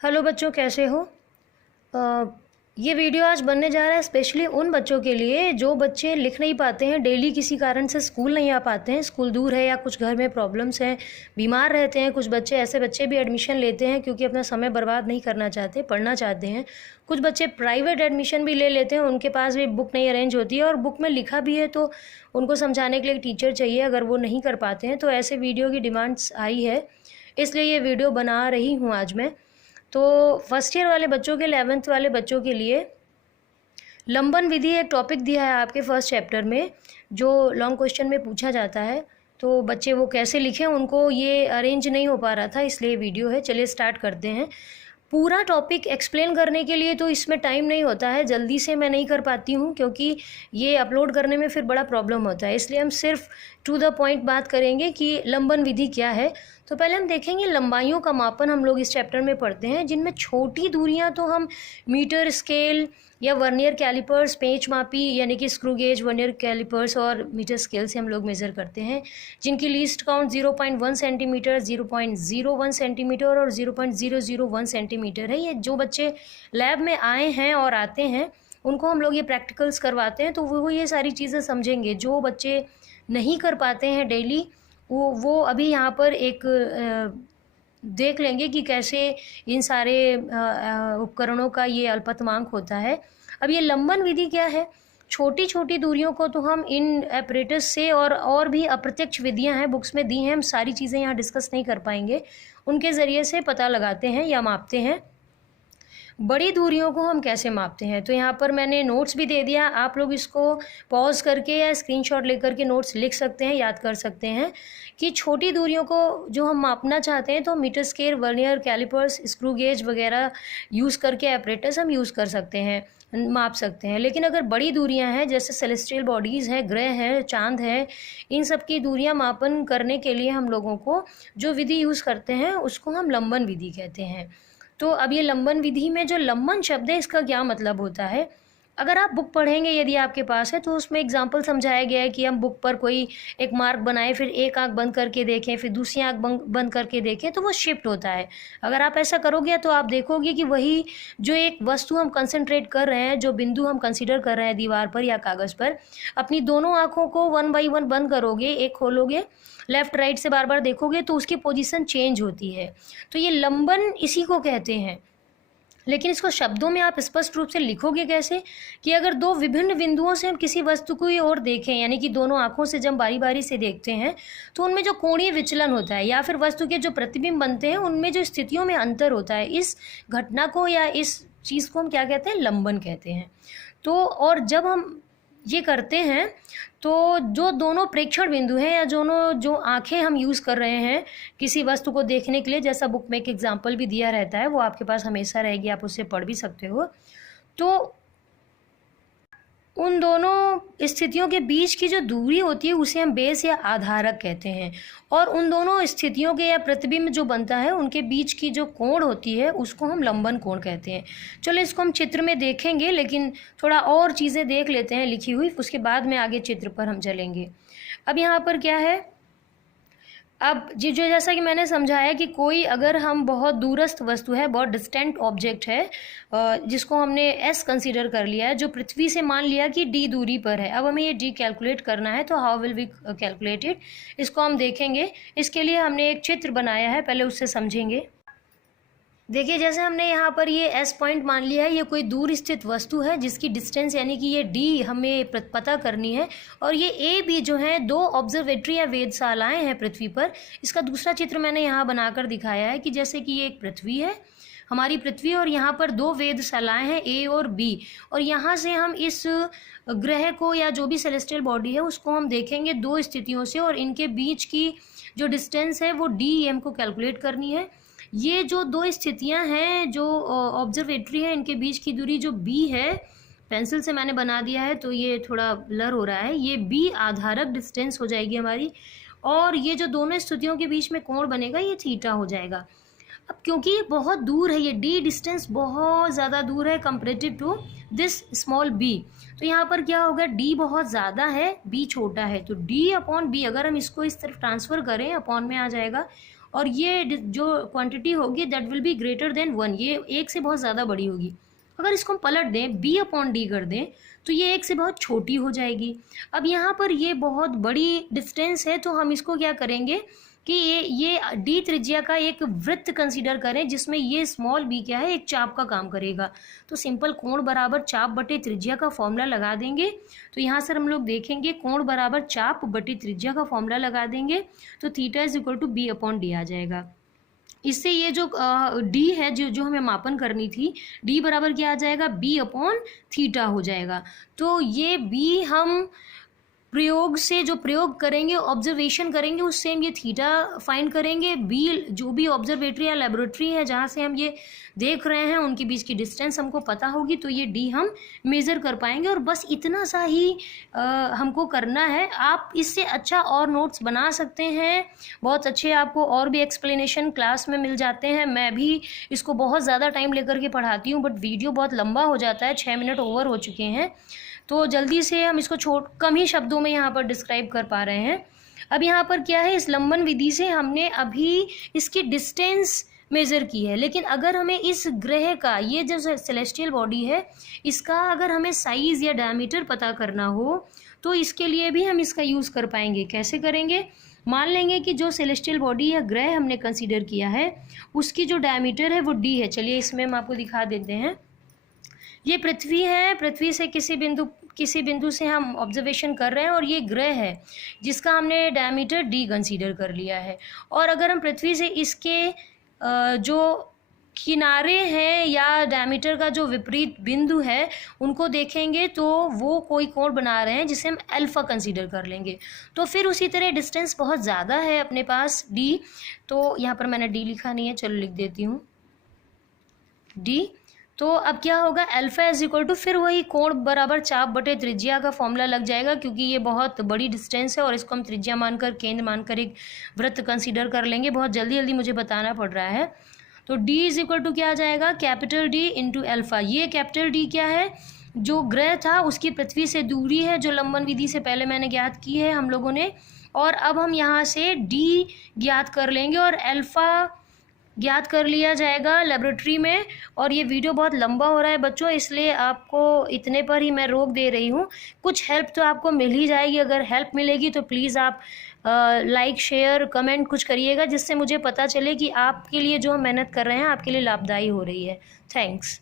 Hello बच्चों, कैसे हो? अ, ये वीडियो आज बनने जा रहा है स्पेशली उन बच्चों के लिए जो बच्चे लिख नहीं पाते हैं, डेली किसी कारण से स्कूल नहीं आ पाते हैं, स्कूल दूर है या कुछ घर में प्रॉब्लम्स हैं, बीमार रहते हैं। कुछ बच्चे ऐसे बच्चे भी एडमिशन लेते हैं क्योंकि अपना समय बर्बाद नहीं करना चाहते, पढ़ना चाहते हैं। कुछ बच्चे प्राइवेट एडमिशन भी ले लेते हैं, उनके पास भी बुक नहीं अरेंज होती है और बुक में लिखा भी है तो उनको समझाने के लिए एक टीचर चाहिए, अगर वो नहीं कर पाते हैं तो ऐसे वीडियो की डिमांड्स आई है, इसलिए ये वीडियो बना रही हूँ आज मैं। तो फर्स्ट ईयर वाले बच्चों के, 11th वाले बच्चों के लिए लंबन विधि एक टॉपिक दिया है आपके फर्स्ट चैप्टर में, जो लॉन्ग क्वेश्चन में पूछा जाता है। तो बच्चे वो कैसे लिखें, उनको ये अरेंज नहीं हो पा रहा था, इसलिए वीडियो है। चलिए स्टार्ट करते हैं। पूरा टॉपिक एक्सप्लेन करने के लिए तो इसमें टाइम नहीं होता है, जल्दी से मैं नहीं कर पाती हूँ क्योंकि ये अपलोड करने में फिर बड़ा प्रॉब्लम होता है, इसलिए हम सिर्फ टू द पॉइंट बात करेंगे कि लंबन विधि क्या है। तो पहले हम देखेंगे लंबाइयों का मापन हम लोग इस चैप्टर में पढ़ते हैं, जिनमें छोटी दूरियां तो हम मीटर स्केल या वर्नियर कैलिपर्स, पेंच मापी यानी कि स्क्रू गेज, वर्नियर कैलिपर्स और मीटर स्केल से हम लोग मेज़र करते हैं, जिनकी लीस्ट काउंट 0.1 सेंटीमीटर, 0.01 सेंटीमीटर और 0.001 सेंटीमीटर है। ये जो बच्चे लैब में आए हैं और आते हैं उनको हम लोग ये प्रैक्टिकल्स करवाते हैं, तो वो ये सारी चीज़ें समझेंगे। जो बच्चे नहीं कर पाते हैं डेली, वो अभी यहाँ पर एक देख लेंगे कि कैसे इन सारे उपकरणों का ये अल्पतमांक होता है। अब ये लंबन विधि क्या है? छोटी छोटी दूरियों को तो हम इन एपरेटस से और भी अप्रत्यक्ष विधियां हैं, बुक्स में दी हैं, हम सारी चीज़ें यहाँ डिस्कस नहीं कर पाएंगे, उनके ज़रिए से पता लगाते हैं या मापते हैं। बड़ी दूरियों को हम कैसे मापते हैं, तो यहाँ पर मैंने नोट्स भी दे दिया, आप लोग इसको पॉज करके या स्क्रीनशॉट लेकर के नोट्स लिख सकते हैं, याद कर सकते हैं कि छोटी दूरियों को जो हम मापना चाहते हैं तो metre scale, vernier calipers, screw gauge वगैरह यूज़ करके एपरेटस हम यूज़ कर सकते हैं, माप सकते हैं। लेकिन अगर बड़ी दूरियां हैं जैसे सेलेस्टियल बॉडीज़ हैं, ग्रह हैं, चांद है, इन सब की दूरियां मापन करने के लिए हम लोगों को जो विधि यूज़ करते हैं उसको हम लंबन विधि कहते हैं। तो अब ये लंबन विधि में जो लंबन शब्द है इसका क्या मतलब होता है? अगर आप बुक पढ़ेंगे, यदि आपके पास है, तो उसमें एग्जाम्पल समझाया गया है कि हम बुक पर कोई एक मार्क बनाए, फिर एक आंख बंद करके देखें, फिर दूसरी आंख बंद करके देखें, तो वो शिफ्ट होता है। अगर आप ऐसा करोगे तो आप देखोगे कि वही जो एक वस्तु हम कंसंट्रेट कर रहे हैं, जो बिंदु हम कंसिडर कर रहे हैं दीवार पर या कागज़ पर, अपनी दोनों आँखों को 1 बाई 1 बंद करोगे, एक खोलोगे, लेफ्ट राइट से बार बार देखोगे तो उसकी पोजीशन चेंज होती है। तो ये लंबन इसी को कहते हैं। लेकिन इसको शब्दों में आप स्पष्ट रूप से लिखोगे कैसे? कि अगर दो विभिन्न बिंदुओं से हम किसी वस्तु को ही और देखें, यानी कि दोनों आंखों से जब बारी बारी से देखते हैं तो उनमें जो कोणीय विचलन होता है या फिर वस्तु के जो प्रतिबिंब बनते हैं उनमें जो स्थितियों में अंतर होता है, इस घटना को या इस चीज़ को हम क्या कहते हैं? लंबन कहते हैं। तो और जब हम ये करते हैं तो जो दोनों प्रेक्षण बिंदु हैं या जो आंखें हम यूज़ कर रहे हैं किसी वस्तु को देखने के लिए, जैसा बुक में एक एग्जाम्पल भी दिया रहता है, वो आपके पास हमेशा रहेगी, आप उससे पढ़ भी सकते हो। तो उन दोनों स्थितियों के बीच की जो दूरी होती है उसे हम बेस या आधारक कहते हैं, और उन दोनों स्थितियों के या प्रतिबिंब जो बनता है उनके बीच की जो कोण होती है उसको हम लंबन कोण कहते हैं। चलो इसको हम चित्र में देखेंगे, लेकिन थोड़ा और चीज़ें देख लेते हैं लिखी हुई, उसके बाद में आगे चित्र पर हम चलेंगे। अब यहाँ पर क्या है? अब जो जैसा कि मैंने समझाया कि कोई अगर हम बहुत दूरस्थ वस्तु है, बहुत डिस्टेंट ऑब्जेक्ट है, जिसको हमने एस कंसीडर कर लिया है, जो पृथ्वी से मान लिया कि डी दूरी पर है, अब हमें ये डी कैलकुलेट करना है, तो how will we calculate it, इसको हम देखेंगे। इसके लिए हमने एक चित्र बनाया है, पहले उससे समझेंगे। देखिए, जैसे हमने यहाँ पर ये एस पॉइंट मान लिया है, ये कोई दूर स्थित वस्तु है जिसकी डिस्टेंस यानी कि ये डी हमें पता करनी है, और ये ए बी जो है दो ऑब्जर्वेटरी या वेधशालाएं हैं पृथ्वी पर। इसका दूसरा चित्र मैंने यहाँ बनाकर दिखाया है कि जैसे कि ये एक पृथ्वी है, हमारी पृथ्वी, और यहाँ पर दो वेधशालाएं हैं ए और बी, और यहाँ से हम इस ग्रह को या जो भी सेलेस्टियल बॉडी है उसको हम देखेंगे दो स्थितियों से, और इनके बीच की जो डिस्टेंस है वो डी एम को कैलकुलेट करनी है। ये जो दो स्थितियां हैं जो ऑब्जर्वेटरी है, इनके बीच की दूरी जो बी है, पेंसिल से मैंने बना दिया है तो ये थोड़ा ब्लर हो रहा है, ये बी आधारक डिस्टेंस हो जाएगी हमारी, और ये जो दोनों स्थितियों के बीच में कोण बनेगा ये थीटा हो जाएगा। अब क्योंकि ये बहुत दूर है, ये डी डिस्टेंस बहुत ज़्यादा दूर है comparative to this small B, तो यहाँ पर क्या होगा? डी बहुत ज़्यादा है, बी छोटा है, तो डी अपॉन बी अगर हम इसको इस तरफ ट्रांसफ़र करें अपॉन में आ जाएगा, और ये जो क्वांटिटी होगी that will be greater than 1, ये 1 से बहुत ज़्यादा बड़ी होगी। अगर इसको हम पलट दें, b/d कर दें, तो ये 1 से बहुत छोटी हो जाएगी। अब यहाँ पर ये बहुत बड़ी डिस्टेंस है, तो हम इसको क्या करेंगे कि ये d त्रिज्या का एक वृत्त कंसीडर करें जिसमें ये स्मॉल b क्या है, एक चाप का काम करेगा। तो सिंपल कोण बराबर चाप बटे त्रिज्या का फॉर्मूला लगा देंगे। तो यहाँ से हम लोग देखेंगे कोण बराबर चाप बटे त्रिज्या का फॉर्मूला लगा देंगे, तो theta is equal to b/d आ जाएगा। इससे ये जो d है, जो हमें मापन करनी थी, d बराबर क्या आ जाएगा, b/थीटा हो जाएगा। तो ये b हम प्रयोग से जो प्रयोग करेंगे, ऑब्जर्वेशन करेंगे, उससे हम ये थीटा फाइंड करेंगे। बी जो भी ऑब्जर्वेटरी या लेबोरेटरी है जहाँ से हम ये देख रहे हैं उनके बीच की डिस्टेंस हमको पता होगी, तो ये डी हम मेज़र कर पाएंगे। और बस इतना सा ही हमको करना है। आप इससे अच्छा और नोट्स बना सकते हैं, बहुत अच्छे आपको और भी एक्सप्लेनेशन क्लास में मिल जाते हैं। मैं भी इसको बहुत ज़्यादा टाइम लेकर के पढ़ाती हूँ, बट वीडियो बहुत लंबा हो जाता है, 6 मिनट ओवर हो चुके हैं, तो जल्दी से हम इसको कम ही शब्दों में यहाँ पर डिस्क्राइब कर पा रहे हैं। अब यहाँ पर क्या है, इस लंबन विधि से हमने अभी इसकी डिस्टेंस मेज़र की है, लेकिन अगर हमें इस ग्रह का, ये जो सेलेस्टियल बॉडी है, इसका अगर हमें साइज़ या डायमीटर पता करना हो तो इसके लिए भी हम इसका यूज़ कर पाएंगे। कैसे करेंगे, मान लेंगे कि जो सेलेस्टियल बॉडी या ग्रह हमने कंसीडर किया है उसकी जो डायमीटर है वो d है। चलिए इसमें हम आपको दिखा देते हैं। ये पृथ्वी है, पृथ्वी से किसी बिंदु से हम ऑब्जर्वेशन कर रहे हैं, और ये ग्रह है जिसका हमने डायमीटर d कंसीडर कर लिया है। और अगर हम पृथ्वी से इसके जो किनारे हैं या डायमीटर का जो विपरीत बिंदु है उनको देखेंगे तो वो कोई कोण बना रहे हैं जिसे हम अल्फ़ा कंसीडर कर लेंगे। तो फिर उसी तरह डिस्टेंस बहुत ज़्यादा है अपने पास d, तो यहाँ पर मैंने d लिखा नहीं है, चलो लिख देती हूँ d। तो अब क्या होगा, अल्फा इज इक्वल टू फिर वही कोण बराबर चाप बटे त्रिज्या का फॉर्मूला लग जाएगा, क्योंकि ये बहुत बड़ी डिस्टेंस है और इसको हम त्रिज्या मानकर, केंद्र मानकर एक वृत्त कंसीडर कर लेंगे। बहुत जल्दी जल्दी मुझे बताना पड़ रहा है। तो d इज इक्वल टू क्या आ जाएगा, कैपिटल D इंटू अल्फा। ये कैपिटल D क्या है, जो ग्रह था उसकी पृथ्वी से दूरी है, जो लंबन विधि से पहले मैंने ज्ञात की है हम लोगों ने। और अब हम यहाँ से d ज्ञात कर लेंगे और अल्फा ज्ञात कर लिया जाएगा लेबोरेटरी में। और ये वीडियो बहुत लंबा हो रहा है बच्चों, इसलिए आपको इतने पर ही मैं रोक दे रही हूँ। कुछ हेल्प तो आपको मिल ही जाएगी। अगर हेल्प मिलेगी तो प्लीज़ आप लाइक, शेयर, कमेंट कुछ करिएगा, जिससे मुझे पता चले कि आपके लिए जो हम मेहनत कर रहे हैं आपके लिए लाभदायी हो रही है। थैंक्स।